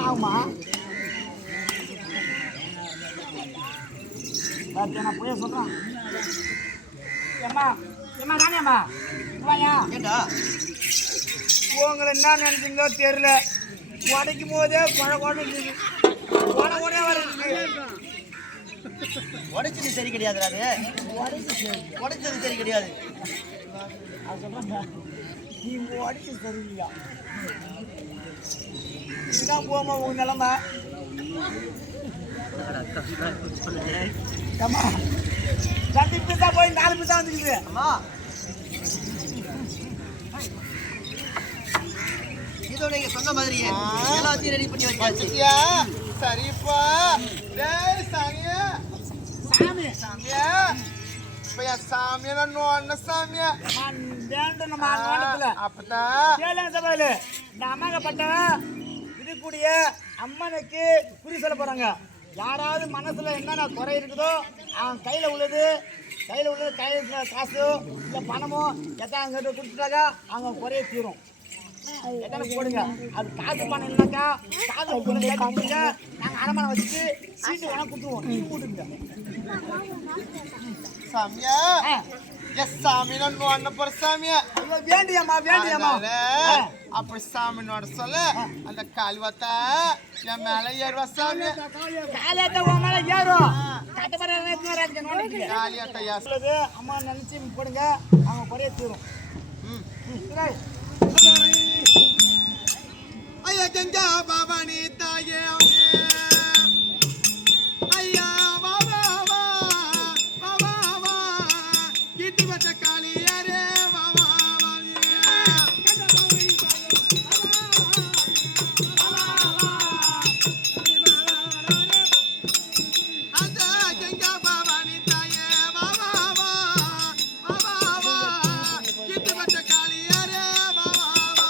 ஆகுமா? நான் போய் சொல்றேன். ஏம்மா ஏம்மா ராணியம்மா வாயா. ஏண்டா உங்களை என்ன நினைச்சீங்களோ தெரியல. உடைக்கும் போதே கொடை வருது. உடைச்சது சரி கிடையாது. உடைச்சது சரி கிடையாது. நீங்க உடைச்சு சரியில்லையா? இதுதான் போமா உங்க நிலைமை. அம்மா 2 பீஸா போய் 4 பீஸா வந்துருக்குது. அம்மா இதோ நீங்க சொன்ன மாதிரியே எல்லாத்தையும் ரெடி பண்ணி வச்சாச்சு. சரிப்பா. டேய் சாமியா சாமி சாமியா பையா சாமியா நோன்ன சாமியா நம்ம நோண்டத்துல அப்பதான் கேளுங்க சபையில இந்த அம்மாக்கப்பட்ட இருக்கக்கூடிய அம்மனுக்கு குறி சொல்ல போறாங்க. யாராவது மனசுல என்னென்ன குறை இருக்குதோ அவன் கையில உள்ளது கையில காசோ இல்லை பணமோ எதாவது கொடுத்துட்டாக்கா அவங்க குறைய தீரும். எத்தனை போடுங்க. அது காசு பணம் இல்லைனாக்கா காசு கொடுங்க. நாங்கள் அடமானம் வச்சுட்டு சீட்டு வேணா கொடுத்துருவோம். நீ போட்டுங்க சாமியா. எஸ் சாமி நோன்ன போற சாமியா. வேண்டியம்மா அப்படி சாமி நோட சொல்ல அந்த கால்வத்தா என் மேல ஏறுவா சாமி. காலியாத்த உன் மேல ஏறும். காலியாத்தையா அம்மா நினைச்சு போடுங்க. அவங்க குறைய தீரும். ஐயா கங்கா பவானி தாயே ஐயா வா வா வா வா வா வா கீர்த்தி வச்ச காளியாரே வா வா வா அந்த கங்கா பவானி தாயே வா வா வா வா வா வா கீர்த்தி வச்ச காளியாரே வா வா வா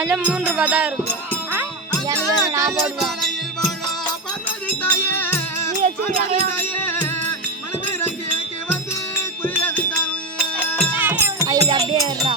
எல்லாம் 3 ரூபாய் தான் இருக்கும். நான் போடுவேன். நீ இது அப்படியே ஏறா.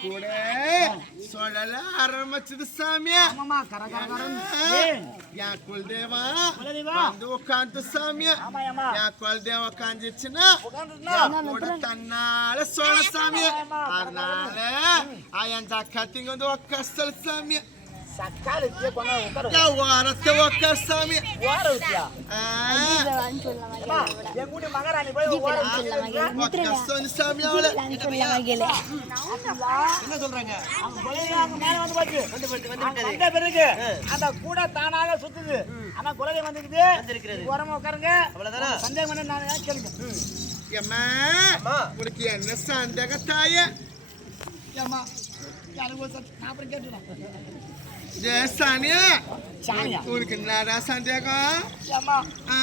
கூட சொல்லல ஆரம்பிச்சது சாமியா. யா குலதேவா வந்து உட்காந்து சாமியா. யா குலதேவா உட்காந்துச்சுன்னா கூட தன்னால சொல்ல சாமியா. அதனால என் ஜாக்காத்திங்க வந்து உட்காசல் சாமியா. சக்காலுக்கு கொண்டா உட்கார வாரத்தை உக்கார் சாமி ஓர வச்சியா என் கூட்டி மகாராணி போய் ஓர உக்கார் சாமி அவளை என்ன சொல்றாங்க? அவங்க கொலையாங்க மேல வந்து போச்சு வந்த பிறகு அந்த கூட தானாக சுத்துது ஆனா குலதெய்வம் வந்துருக்குது ஓரமா உட்காருங்க அவ்வளவுதானா? சந்தேகம் பண்ண நான் கேளுங்க ஏம்மா உனக்கு என்ன சந்தேகம் தாயே ஏமா எனக்கு ஒரு நான் அப்புறம் கேட்டுறேன் சானியா சாமியா உனக்கு என்னடா சந்தேகம் ஏமா ஆ?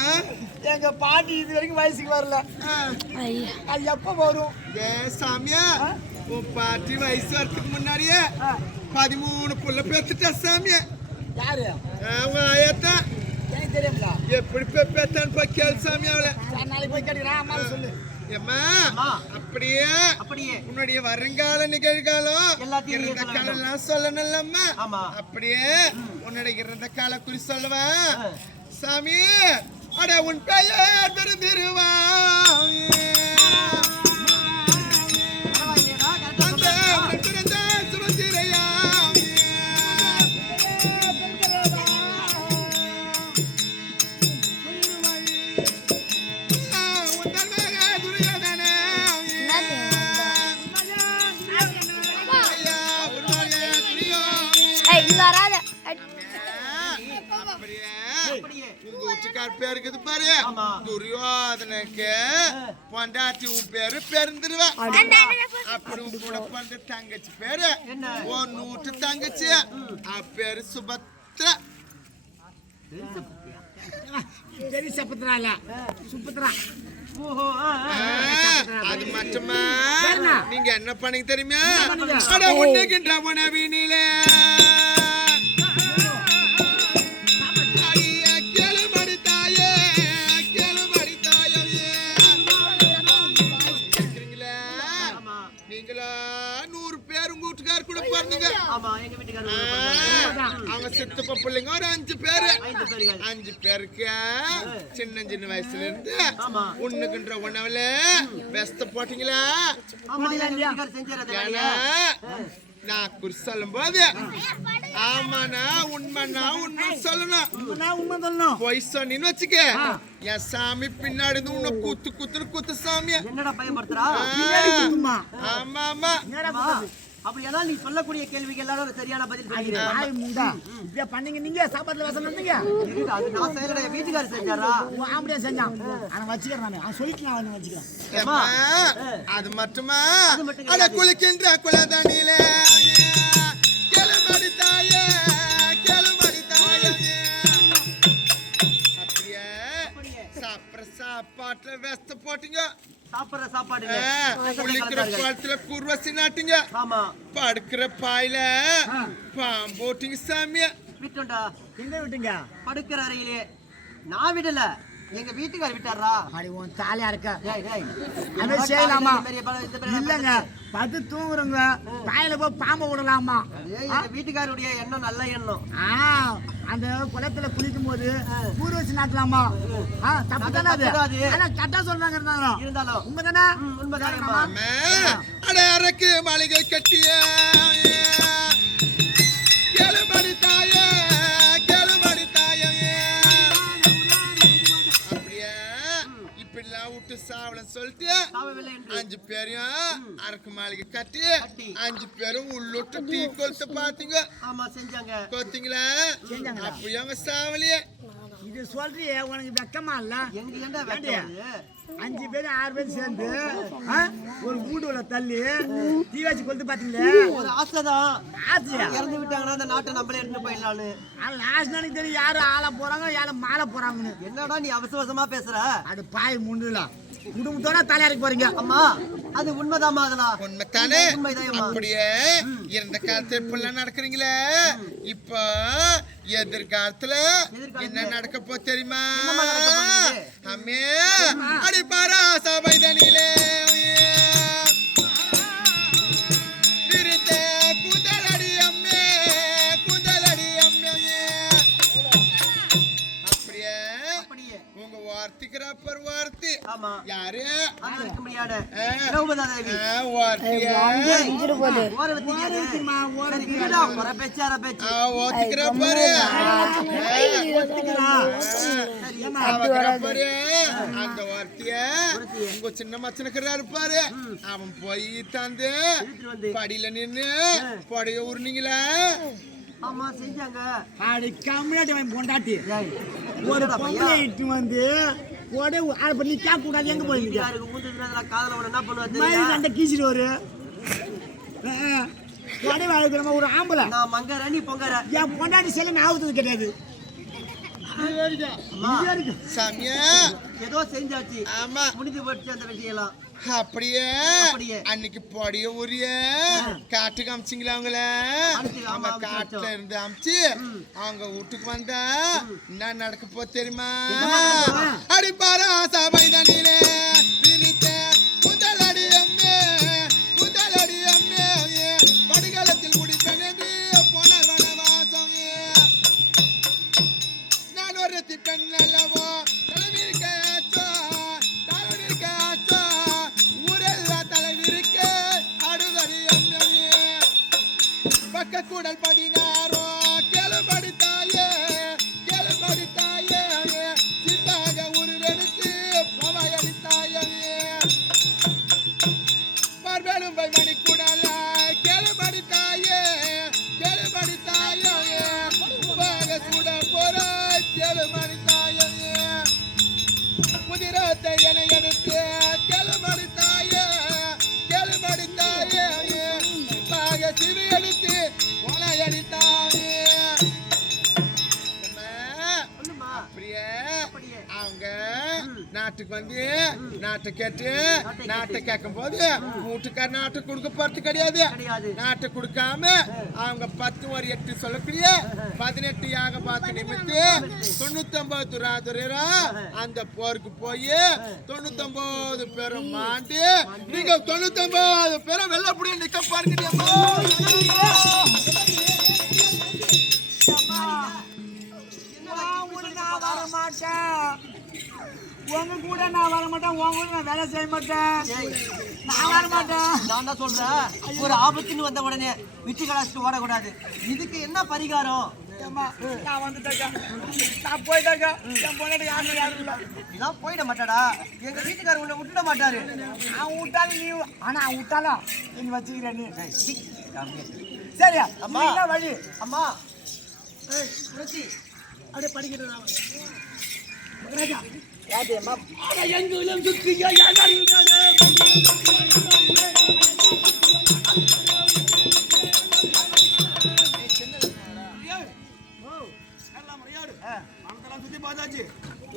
எங்க பாட்டி இது வரைக்கும் வயசுக்கு வரல ஆ. அது எப்ப வரும் சாமியா உன் பாட்டி வயசு வரதுக்கு முன்னாடியே 13 புள்ள பேத்துட்டா சாமியா யாரு அவங்க ஆயத்தான் எனக்கு தெரியுங்களா எப்படி பேத்தான்னு போய் கேள் சாமி அவளை நாளைக்கு போய் கேட்டுக்கிறேன் அம்மா சொல்லு ஏம்மா அம்மா. அப்படியே அப்படியே உன்னுடைய வருங்கால நிகழ்காலம் எல்லாத்தையும் நீங்க இறந்த சொல்ல காலம் எல்லாம் சொல்லணும்லம்மா ஆமா. அப்படியே உன்னுடைய இறந்த கால குறி சொல்லவா சாமி அட உன் பெயர் திருவா அந்த உனக்கு பிறந்த சுமந்திரையா உந்தன் மக துரியோதனே ஐயா உன் மக துரியோதனே இங்க வராத அப்படியே அப்படியே உங்க வீட்டுக்கார் பேர் இருக்குது பாரு ஆமா. துரியோதனுக்கு பொண்டாட்டி உன் பேரு பெருந்துருவா அப்படி உன் கூட பிறந்த தங்கச்சி பேரு என்ன? உன் நூற்று தங்கச்சி பேரு சுபத்ரா சரி சப்பத்ரா இல்ல சுப்பத்ரா ஓஹோ அது மட்டுமா சரிண்ணா. நீங்க என்ன பண்ணீங்க தெரியுமா பண்ணீங்க? அட உன்னுகின்ற உணவினிலே அடிய கேளுமடி தாயே, கேளுமடி தாயே. கேக்குறீங்களா? ஆமா நீங்களா 100 பேர் உங்க வீட்டுக்கார் கூட பிறந்தீங்க ஆமா எங்க வீட்டுக்காரங்க அவங்க சித்தப்ப பிள்ளைங்க ஒரு 5 பேரு 5 பேர்கள் 5 பேருக்கு சின்ன வயசுல இருந்து ஆமா. உண்ணுகின்ற உணவுல வெஸ்த போட்டீங்களா ஆமா எங்க வீட்டுக்காரர் செஞ்சாரு ஏன்னா நான் குறி சொல்லும் போது ஆமாண்ணா உண்மை சொல்லணும் நான் உண்மை சொல்லணும் பொய் சொன்னின்னு வச்சுக்க என் சாமி பின்னாடி இருந்து உன்னை குத்து சாமியா என்னடா பயன்படுத்துறா? குத்துமா. ஆமா ஆமா நேரா அம்மா, குத்தாது. அப்படியானா நீ சொல்லக்கூடிய கேள்விக்கு எல்லாரும் ஒரு சரியான பதில் சொல்லிக்கிறேன். ஆய் முண்டா இப்படியா பண்ணீங்க நீங்க சாப்பாட்டுல வசனம் வந்தீங்க எதுக்கு? அது நான் செய்யறேன், என் வீட்டுக்காரர் செஞ்சாரா? உன் ஆம்படியா செஞ்சான் ஆனா வச்சுக்கிறேன் நான் அவன் சொல்லிட்டு நான் அவனை வச்சுக்கிறேன் ஏம்மா, அது மட்டுமா அது மட்டும் அட குளிக்கின்ற குலதனிலே கேளுமடி தாயே, கேளுமடி தாயே. அப்படியே சாப்பிட்ற சாப்பாட்டுல வெஸ்த போட்டீங்க சாப்பிடுற சாப்பாடு குளிக்கிற குளத்துல குர்வசி நாட்டிங்க ஆமா படுக்கிற பாயில பாம்போட்டிங்க சாமியா விட்டோண்டா. எங்க விட்டீங்க படுக்கிற அறையிலே நான் விடல, எங்க வீட்டுக்காரர் விட்டாரா? அடி உன் தாலியா இருக்க டேய், டேய். அதை செய்யலாமா இந்த மாதிரி இந்த மாதிரி இல்லங்க பத்து தூங்குறவங்க பாயில போய் பாம்பை விடலாமா ஏய், எங்க வீட்டுக்காரருடைய எண்ணம் நல்ல எண்ணம். அந்த குளத்துல குளிக்கும் போது ஊர்வசி நாட்டலாமா தப்பு தானே அது தப்புதான் அது. ஆனா கரெக்டா சொல்றாங்க இருந்தாலும் இருந்தாலும் உண்மைதானே உண்மைதானேம்மா. அட அரக்கு மாளிகை கட்டிய கேளுமடி தாயே, கேளுமடி தாயே. அப்படியே இப்படிலாம் விட்டு சாவலம் சொல்லிட்டு சாவவில்லை என்று 5 பேரையும் அரக்கு மாளிகை கட்டி கட்டி. 5 பேரும் உள்ளுட்டு டீ கொளுத்து பாத்தீங்க ஆமா செஞ்சாங்க. கொத்தீங்களா செஞ்சாங்களா? அப்பயும் அவங்க சாவலியே இது சொல்றியே உனக்கு வெக்கமா இல்ல எங்க ஏண்டா வெட்டாது? 5 பேர் 6 பேர் சேர்ந்து ஒரு வீடுல தள்ளி தீ வச்சு கொளுத்து பாத்தீங்களே ஒரு ஆசைதான், ஆசையா இறந்து விட்டாங்கன்னா அந்த நாட்டை நம்மளே எடுத்துட்டு போயிடலான்னு. லாஸ்ட் நாளைக்கு தெரியும் யாரு ஆள போறாங்க யாரு மாலை போறாங்கன்னு என்னடா நீ அவசரமா பேசுற? அது பாய் முண்டுல குடும்பத்தோட தலையாரி போறீங்க அம்மா அது உண்மைதாம்மா. அதெல்லாம் உண்மைத்தானே உண்மைதான். அப்படியே இருந்த காலத்துல இப்பெல்லாம் நடக்கிறீங்களே இப்ப எதிர்காலத்துல என்ன நடக்க போ தெரியுமா என்னம்மா நடக்க போகுது? அம்மே அடி பாரா சபை தனிலே விரித்தே குந்தலடி அம்மே, குந்தலடி அம்மே. அப்படியே அப்படியே உங்க வார்த்தைக்கு வார்த்தை ஆமா ஆமா யாரு அங்க இருக்க முடியாத ஆ. திரௌபதி தேவி ஓர்த்திய இஞ்சிட்டு போகுது ஓரவதி சரி விடுடா குறை பேச்சு அரை பேச்சு ஓத்திக்கிற பாரு பாரு அந்த வார்த்தைய உங்க சின்ன மச்சனுக்குறாரு பாரு அவன் போய் தந்து படியில நின்னு படைய உருனீங்களா ஆமா செஞ்சாங்க ஆடி கம்யூனிட்டி அவன் பொண்டாட்டி ஏய், ஒரு என்னடா பையா? பொம்பளை இட்டு வந்து உடனே அதை பண்ணி கேட்க கூடாது எங்க போயிருந்தீங்க வீட்டுக்காருக்கு மூஞ்சி திருநதுல காதல விட என்ன பண்ணுவா மயில் தெரியுமா? சண்டை கீச்சிட்டு வரு உடனே வாழ்க்கிறோமா ஒரு ஆம்பளை நான் மங்கற நீ பொங்கற என் பொண்டாட்டி செல்ல ஞாபகத்துக்கு கிடையாது அம்மா, சாமியா ஏதோ செஞ்சாச்சு ஆமா முடிஞ்சு போயிடுச்சு அந்த விஷயம் எல்லாம் அப்படியே அப்படியே. அன்னைக்கு பொடிய உரிய காட்டுக்கு அமிச்சிங்களா அவங்கள அமிச்சு, ஆமா, ஆமா அமிச்சு காட்டுல வச்சோம். இருந்து அமிச்சு அவங்க வீட்டுக்கு வந்தா என்ன நடக்க போ தெரியுமா என்ன நடக்குது? அடிப்பாரு ஆசா மைதானிலே பிரித்த முதலடி அம்மே முதலடி அம்மே படுகளத்தில் முடிப்பேன் என்று போனார் வனவாசம் நான் ஒரு திப்பெண் அல்லவோ தலைவிரிக்க ஆச்சோ தலைவிரிக்க ஆச்சோ ஊரெல்லாம் தலைவிரிக்க அடுதடி அம்மே பக்க கூடல் 16 கேளுபடி தாயே சித்தாக உருவெடுத்து பவையடி தாயே பார்வேலும் பை மணி கூடல கேளுபடி தாயே உபாக சூட போற கேளுமணி தாயே குதிரத்தை என எடுத்து கேளுமணி தாயே உபாக சிவி எடுத்து கொலையடி தாயே சொல்லுமா அப்படியே அப்படியே. அவங்க நாட்டுக்கு வந்து நாட்டை கேட்டு நாட்டை கேட்கும் போது வீட்டுக்கார நாட்டை கொடுக்க போறது கிடையாது கிடையாது. நாட்டை கொடுக்காம அவங்க 10 ஒரு 8 சொல்லக்கூடிய 18 யாக பார்த்து நிமித்து 99 துராதுரா அந்த போருக்கு போய் 99 பேரும் மாண்டு நீங்க 99 பேரும் வெள்ளப்படியே நிக்க பாருங்க உங்க கூட நான் வர மாட்டேன் உங்க கூட நான் வேலை செய்ய மாட்டேன் ஏய், நான் வர மாட்டேன் நான் தான் சொல்றேன் ஒரு ஆபத்துன்னு வந்த உடனே விட்டு கலாச்சிட்டு ஓடக்கூடாது இதுக்கு என்ன பரிகாரம் ஏம்மா, நான் வந்துட்டேக்கா நான் போயிட்டேக்கா என் பொண்ணு யாரும் இல்லை இதான் போயிட மாட்டாடா எங்க வீட்டுக்காரர் உன்னை விட்டுட மாட்டாரு அவன் விட்டாலும் நீ ஆனா அவன் விட்டாலும் நீ வச்சுக்கிற நீ ஏய், சி, கம்மியா. சரியா அம்மா. அம்மா என்ன வழி அம்மா ஏய், துளசி, அப்படியே படிக்கிட்டு யாரும்மா?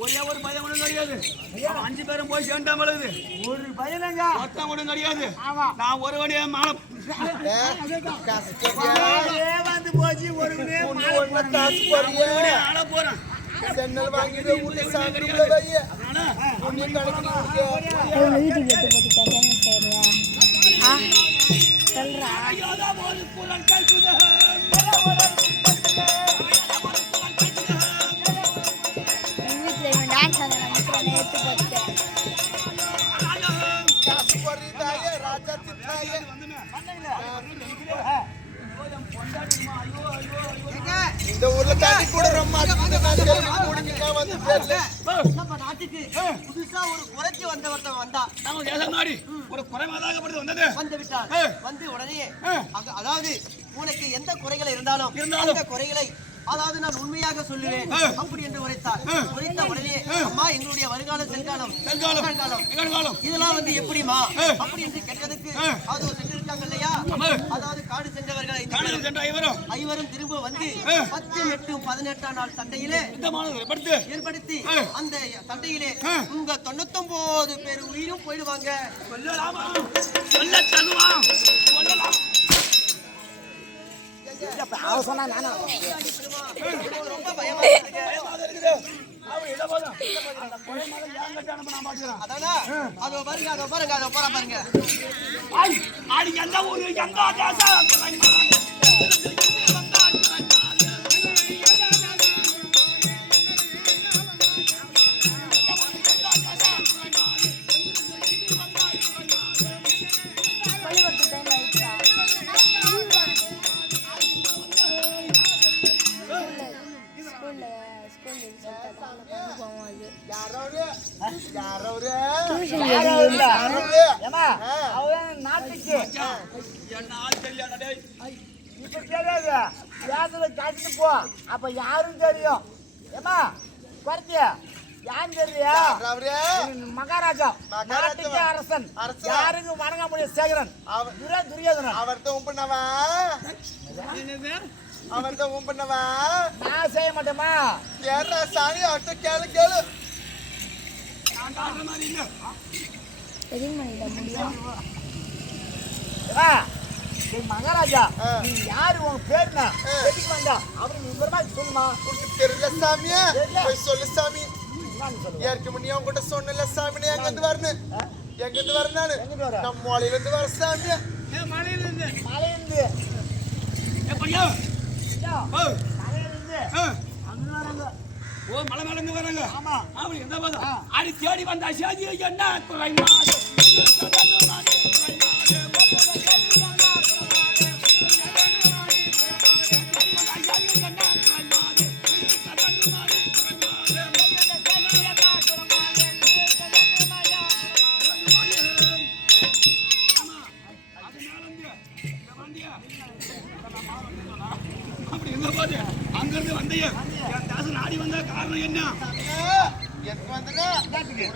ஒரே ஒரு பையன் கூட கிடையாது 5 பேரும் போய் சேர்ந்தாமலுது ஒரு பையனங்க மொத்தம் கூட கிடையாது ஆமா நான் ஒருவனே மாலை அதே வந்து போச்சு ஒரு ஆள போறேன் சென்னல் வாங்கிட்டு ஊட்டி சாப்பிடுற பைய புண்ணியம் கணக்கு உங்க வீட்டுக்கு எட்டு பத்து பசங்க சரியா சொல்றா எங்க வீட்டுல இவன் டான்ஸ் ஆட நினைக்கிறேன் எட்டு பத்து காசு போடுறதாயே ராஜா திட்டாயே ஏங்க, இந்த ஊர்ல தண்ணி கூட ரொம்ப வந்து பேர்ல நம்ம நாட்டுக்கு புதுசா ஒரு குறைச்சி வந்த ஒருத்தன் வந்தா ஒரு குறைமாதாகப்படுது வந்தது வந்து விட்டார் வந்து உடனே அதாவது உனக்கு எந்த குறைகள் இருந்தாலும் அந்த குறைகளை அதாவது நான் உண்மையாக சொல்லுவேன் அப்படி என்று உரைத்தார் உரைத்த உடனே அம்மா எங்களுடைய வருகால செல்காலம் இதெல்லாம் வந்து எப்படிமா அப்படி என்று கேட்டதுக்கு அது சென்றிருக்காங்க இல்லையா அதாவது காடு சென்றவர்கள் ஐவரும் திரும்ப வந்து 10, 8, 18 நாள் சண்டையிலே ஏற்படுத்தி அந்த சண்டையிலே உங்க 99 பேர் உயிரும் போயிடுவாங்க அவன் சொன்னா நானும் ரொம்ப பயமா இருக்கு அதானா அதோ பாருங்க பாருங்க யார் அவரு? யாரும் இல்ல. அவரு. ஏமா அவன் நாட்டுக்கு என்ன ஆள் தெரியாதா டேய்? இப்ப தெரியாது பேசுறத கட்டிட்டு போ அப்ப யாரும் தெரியும் ஏமா குறைச்சிய யாரும் தெரியலையா யார் அவரு? மகாராஜா மகாராஜா. நாட்டுக்கு அரசன் அரசன். யாருக்கும் வணங்க முடிய சேகரன் துரியோதனன் அவர்தான் உம்பனவா? அவர்தான் உம்பனவா? நான் செய்ய மாட்டேமா கேரளா சாமி அவர்கிட்ட கேளு கேளு. நான் காட்டுற மாதிரி இல்ல. எதுவும் பண்ணிட முடியும் ஏமா மகாராஜா ஆ. நீ யாரு உன் பேர் என்ன எதுக்கு வந்தா அவரு நீ விவரமா சொல்லுமா உனக்கு தெரியல சாமியா? தெரியல. போய் சொல்லு சாமி. என்னன்னு சொல்லுவா ஏற்க முன்னே உங்ககிட்ட சொன்னல சாமி நீ எங்க இருந்து வரணும்? எங்க இருந்து வர நானு? எங்கிட்டு வர? நம்ம மலையில இருந்து வர சாமியா. மலையிலிருந்து எப்படியா? ஐயா, ஓ, மலையிலிருந்து ஆ. அங்க வராங்க ஓ, மலை மேல இருந்து வராங்க. ஆமா அப்படி எந்த பாதம்? ஆ. அடி தேடி வந்த சேதி என்ன குறைமாடு? அப்படி எங்க போது? அங்கிருந்து வந்தைய என் தாசன் ஆடி வந்த காரணம் என்ன? சாமியா, எதுக்கு வந்தனா? உனக்கு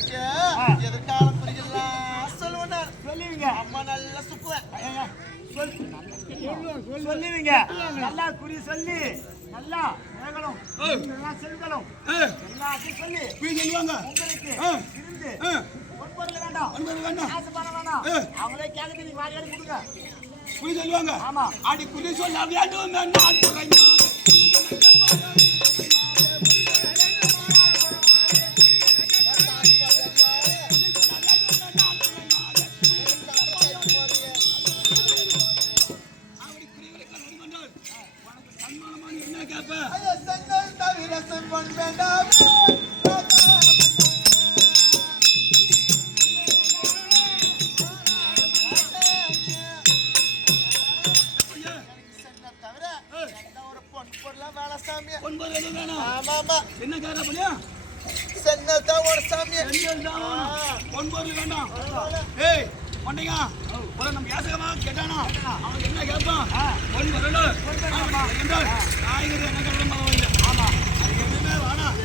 எதிர்காலம் புரியலாம் சொல்லுவேன் நான். சொல்லுவீங்க அம்மா நல்லா சுக்குவேன். சொல்லுவீங்க நல்லா குறி சொல்லி நல்லா வேகணும் நல்லா செல்களும் ஆ, எல்லாத்தையும் சொல்லி போய் சொல்லுவாங்க. உங்களுக்கு ஆ. இருந்து ஆ, பொன்பொருள் வேண்டாம் ஒன்பது வேண்டாம். காசு பணம் வேண்டாம் ஆ. அவங்களே கேட்க நீங்க வாரியாடி கொடுங்க போய் சொல்லுவாங்க. ஆமா. அடி குறி சொல்ல வேண்டும் என்ன குறைமாடு? அப்படி குறிகளை கல்வி கொண்டால் உனக்கு சன்மானமான என்ன கேட்ப? ஐயா, செங்கல் தவிர செம்பொன் வேண்டாம். செங்கல் தவிர எந்த ஒரு பொன் பொருளா வேணாம் சாமியா. ஒன்பது எதுவும் வேணாம். ஆமா ஆமா, என்ன கேட்க பண்ணியா? செங்கல் தான் ஒரு சாமியா. பெண்கள் தான் வேணும். ஒன்பது வேண்டாம். ஏய் பண்ணீங்க ஒரு நம்ம யாசகமா கேட்டானா அவனுக்கு என்ன கேட்பான்? ஒன் வரல என்றால் காய்கறி என்ன கேட்கணும்? ஆமா அது எதுவுமே வேணாம்.